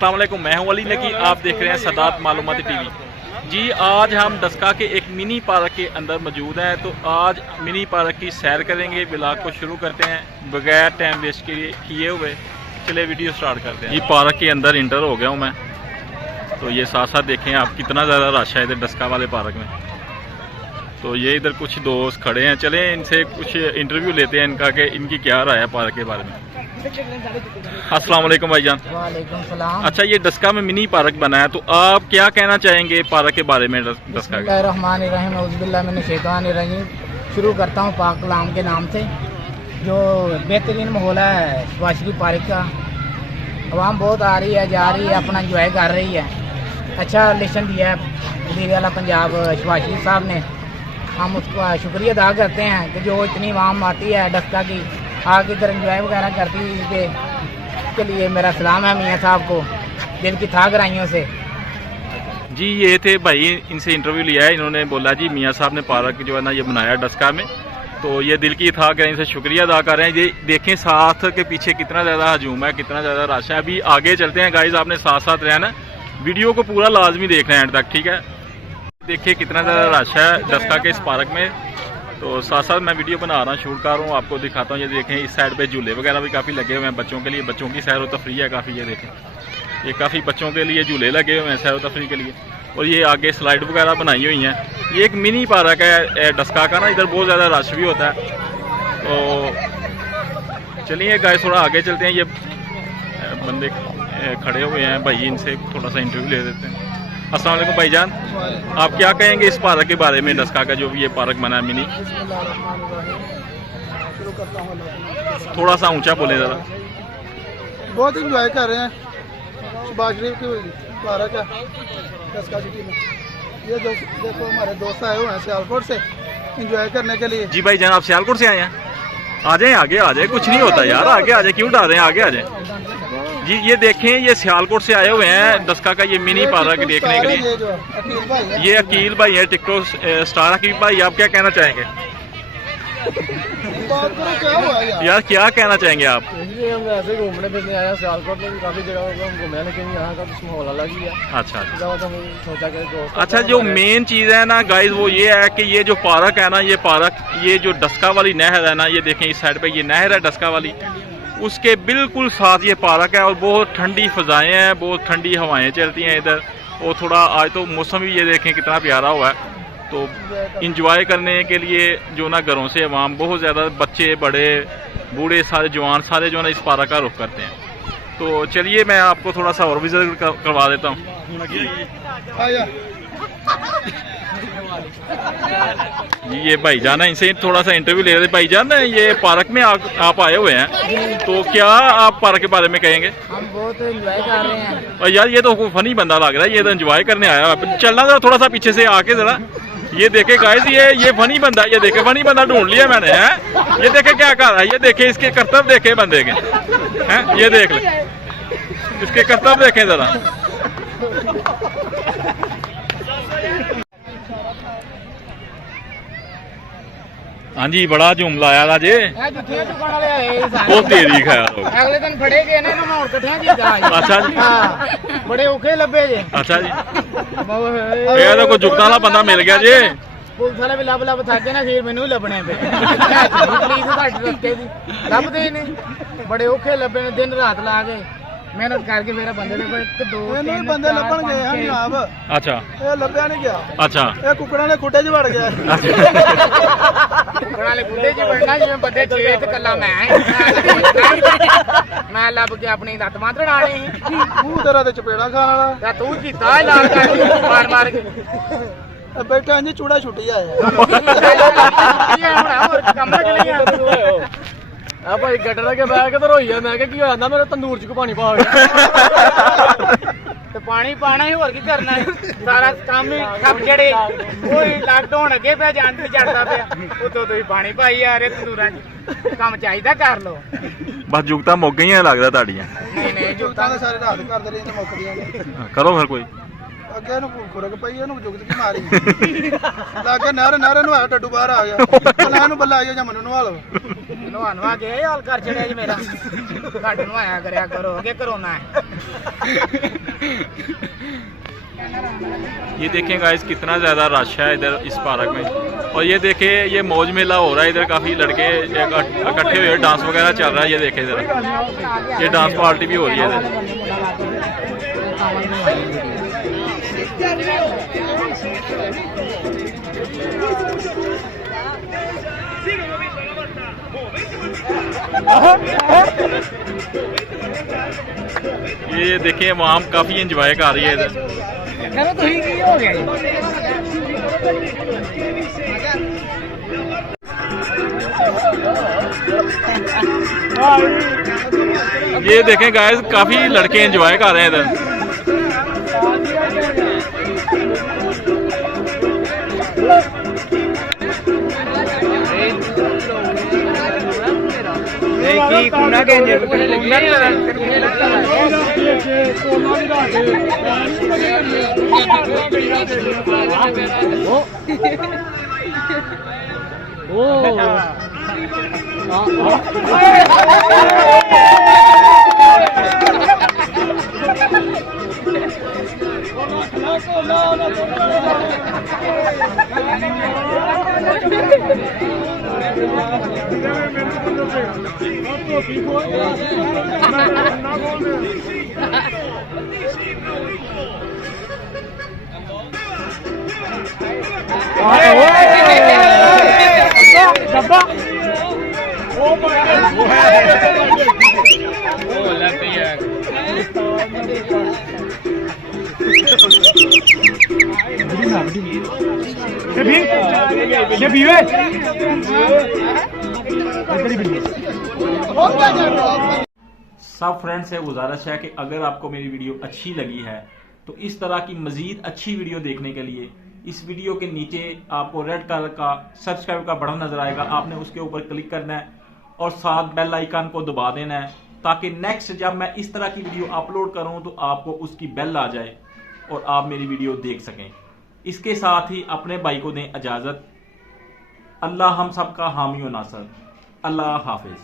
अस्सलाम वालेकुम, मैं हूं अली नकी। आप देख रहे हैं सदात मालूमाती टीवी। जी, आज हम डस्का के एक मिनी पार्क के अंदर मौजूद हैं। तो आज मिनी पार्क की सैर करेंगे। ब्लॉग को शुरू करते हैं बगैर टाइम वेस्ट किए हुए। चले वीडियो स्टार्ट करते हैं। ये पार्क के अंदर इंटर हो गया हूँ मैं। तो ये साथ साथ देखें आप कितना ज़्यादा रश है इधर डस्का वाले पार्क में। तो ये इधर कुछ दोस्त खड़े हैं, चलें इनसे कुछ इंटरव्यू लेते हैं इनका कि इनकी क्या राय है पार्क के बारे में। अस्सलाम वालेकुम भाईजान। वालेकुम सलाम। अच्छा, ये डस्का में मिनी पार्क बना है, तो आप क्या कहना चाहेंगे पार्क के बारे में डस्का के? रहमानिर्रहीम, औज़ुबिल्लाहि मिनश शैतानिर्रजीम। शुरू करता हूँ पाक कलाम के नाम से। जो बेहतरीन माहौल है शबाशी पार्क का, आवाम बहुत आ रही है, जा रही है, अपना इंजॉय कर रही है। अच्छा रिलेशन दिया है वज़ीर आला पंजाब शबाशी साहब ने, हम उसका शुक्रिया अदा करते हैं कि जो इतनी आवाम आती है डस्का की, आगे इधर इंजॉय वगैरह करती है। के लिए मेरा सलाम है मियाँ साहब को, दिल की था गहराइयों से। जी, ये थे भाई, इनसे इंटरव्यू लिया है। इन्होंने बोला जी मियाँ साहब ने पार्क जो है ना ये बनाया डस्का में, तो ये दिल की था गहराइयों से शुक्रिया अदा कर रहे हैं। ये देखें साथ के पीछे कितना ज़्यादा हजूम है, कितना ज़्यादा रश है। अभी आगे चलते हैं गाइज, आपने साथ साथ रहना, वीडियो को पूरा लाजमी देखना है एंड तक, ठीक है? देखिए कितना ज़्यादा रश है डस्का के इस पार्क में। तो साथ साथ मैं वीडियो बना रहा हूँ, शूट कर रहा हूँ, आपको दिखाता हूँ। ये देखें इस साइड पे झूले वगैरह भी काफ़ी लगे हुए हैं बच्चों के लिए, बच्चों की सैर व तफरी है काफ़ी। ये देखें ये काफ़ी बच्चों के लिए झूले लगे हुए हैं सैर व तफरी के लिए। और ये आगे स्लाइड वगैरह बनाई हुई हैं। ये एक मिनी पार्क है डस्का का ना, इधर बहुत ज़्यादा रश भी होता है। तो चलिए गाइस थोड़ा आगे चलते हैं। ये बंदे खड़े हुए हैं भाई, इनसे थोड़ा सा इंटरव्यू ले देते हैं। अस्सलाम वालेकुम भाईजान, आप क्या कहेंगे इस पार्क के बारे में, डस्का का जो भी ये पार्क बना है मिनी? थोड़ा सा ऊंचा बोले ज़रा। बहुत इंजॉय कर रहे हैं शहबाज शरीफ की पार्क है डस्का सिटी में। ये देखो हमारे दोस्त आए हुए हैं सियालकोट से इंजॉय करने के लिए। जी भाईजान, आप सियालकोट से आए हैं? आ जाए आगे, आ जाए, कुछ नहीं होता यार, आगे आ जाए, क्यों डर रहे हैं, आगे आ जाए। जी, ये देखें ये सियालकोट से आए हुए हैं डस्का का ये मिनी पार्क देखने के लिए। ये अकील भाई है, टिकटॉक स्टार। अकील भाई, आप क्या कहना चाहेंगे? क्या हुआ यार क्या कहना चाहेंगे आप? हम ऐसे घूमने फिरने आया, सियालकोट में भी काफी जगह हम घूमे, लेकिन यहाँ का कुछ माहौल अलग ही है। अच्छा सोचा अच्छा, जो मेन चीज़ है ना गाइज वो ये है कि ये जो पार्क है ना, ये पार्क, ये जो डस्का वाली नहर है ना, ये देखें इस साइड पे ये नहर है डस्का वाली, उसके बिल्कुल साथ ये पार्क है। और बहुत ठंडी फ़ज़ाएँ हैं, बहुत ठंडी हवाएं चलती हैं इधर। और थोड़ा आज तो मौसम भी ये देखें कितना प्यारा हुआ है। तो इंजॉय करने के लिए जो ना घरों से अवाम बहुत ज़्यादा, बच्चे बड़े बूढ़े सारे जवान सारे जो ना इस पार्क का रुख करते हैं। तो चलिए मैं आपको थोड़ा सा और विजिट करवा देता हूँ। ये भाईजान है, इनसे थोड़ा सा इंटरव्यू ले रहे थे। भाईजान, ये पार्क में आप आए हुए हैं, तो क्या आप पार्क के बारे में कहेंगे? हम बहुत इंजॉय कर रहे हैं। और यार ये तो फनी बंदा लग रहा है, ये तो एंजॉय करने आया है। चलना जरा थोड़ा सा पीछे से आके जरा। ये देखे गाइस, ये फनी बंदा, ये देखे फनी बंदा ढूंढ लिया मैंने, है? ये देखे क्या कर रहा है, ये देखे इसके करतब देखे बंदे के, हैं? ये देख ले इसके करतब देखे जरा। हाँ जी, बड़ा जुमला आया था जे। वो तेरी खैर हो। अगले दिन फड़े गए ने ना कठिया जी। अच्छा जी, हाँ, बड़े औखे लभे जे। अच्छा जी, ये तो कोई जुगता वाला बंदा मिल गया जे। पुलिस वाले भी लब लब थक गए ना, फिर मैनू ही लभने पे। पुलिस घट रस्ते दी लभदे ही नहीं, बड़े औखे लभे ने, दिन रात ला के मेहनत करके मेरा बंदे ने कोई 1 2 3 बंदे लभण गए हैं जनाब। अच्छा, ये लभ्या नहीं गया। अच्छा, ये कुकड़ां ने खुੱਡੇ 'ਚ ਵੜ ਗਿਆ। कुकड़ां ने खुੱਡੇ 'ਚ ਵੜਨਾ जिवें बंदे चेत कल्ला मैं लभ के अपनी लत्त मां तड़ाणी। ਤੂੰ ਤੇਰਾ ਤੇ ਚਪੇੜਾ ਖਾਣ ਵਾਲਾ ਤਾਂ ਤੂੰ ਕੀਤਾ ਹੈ ਲਾਲ ਕਰ ਮਾਰ ਮਾਰ ਕੇ ਬੈਠਾ ਜੀ ਚੂੜਾ ਛੁੱਟੀ ਆਇਆ। ਹੋਰ ਕੰਮ ਨਾ ਚਲੀ ਆ ਭਾਈ ਗੱਟਰ ਕੇ ਬੈਠ ਕੇ ਤੇ ਰੋਈ ਜਾਂਦਾ, ਮੈਂ ਕਿ ਕੀ ਹੋਇਆ ਨਾ, ਮੇਰੇ ਤੰਦੂਰ 'ਚ ਪਾਣੀ ਪਾ ਗਿਆ। ਤੇ ਪਾਣੀ ਪਾਣਾ ਹੀ, ਹੋਰ ਕੀ ਕਰਨਾ ਹੈ? ਸਾਰਾ ਕੰਮ ਹੀ ਖੱਪ ਜੜੇ, ਕੋਈ ਲਾਕਡਾਊਨ ਅੱਗੇ ਪਿਆ, ਜਾਣ ਨਹੀਂ ਚੜਦਾ ਪਿਆ, ਉਤੋਂ ਤੁਸੀਂ ਪਾਣੀ ਪਾਈ ਆ ਰਹੇ ਤੰਦੂਰਾਂ 'ਚ। ਕੰਮ ਚਾਹੀਦਾ ਕਰ ਲੋ। ਬਸ ਜੁਗਤਾਂ ਮੁੱਕ ਗਈਆਂ ਲੱਗਦਾ ਤੁਹਾਡੀਆਂ। ਨਹੀਂ ਨਹੀਂ, ਜੁਗਤਾਂ ਤਾਂ ਸਾਰੇ ਰਾਤ ਕਰਦੇ ਰਹੇ ਤੇ ਮੁੱਕਦੀਆਂ ਨੇ। ਕਰੋ ਫਿਰ ਕੋਈ। ਅੱਗੇ ਇਹਨੂੰ ਖੁਰਕ ਪਈ, ਇਹਨੂੰ ਜੁਗਤ ਕੀ ਮਾਰੀ ਲਾਗੇ ਨਹਿਰ ਨੂੰ ਆਇਆ, ਡੱਡੂ ਬਾਹਰ ਆ ਗਿਆ। ਨਾ ਇਹਨੂੰ ਬੱਲਾ ਆਇਆ ਜਾਂ ਮੈਨੂੰ ਨਵਾ ਲਓ। नवा के हाल कर छड़िया जी मेरा घट नवाया करया करो अगे करोना है। ये देखें गाइस कितना ज़्यादा रश है इधर इस पार्क में। और ये देखें ये मौज मेला हो रहा है इधर, काफ़ी लड़के इकट्ठे हुए डांस वगैरह चल रहा है। ये देखें इधर ये डांस पार्टी भी हो रही है इधर। ये देखिए वहाँ काफ़ी एंजॉय कर रही है इधर। हो गया ये देखें गाइस काफ़ी लड़के एंजॉय कर रहे हैं इधर। सब फ्रेंड्स से गुजारिश है कि अगर आपको मेरी वीडियो अच्छी लगी है तो इस तरह की मजीद अच्छी वीडियो देखने के लिए इस वीडियो के नीचे आपको रेड कलर का सब्सक्राइब का बटन नजर आएगा, आपने उसके ऊपर क्लिक करना है और साथ बेल आइकन को दबा देना है ताकि नेक्स्ट जब मैं इस तरह की वीडियो अपलोड करूं तो आपको उसकी बेल आ जाए और आप मेरी वीडियो देख सकें। इसके साथ ही अपने भाई को दें इजाजत। अल्लाह हम सबका हामी व नासर। अल्लाह हाफिज।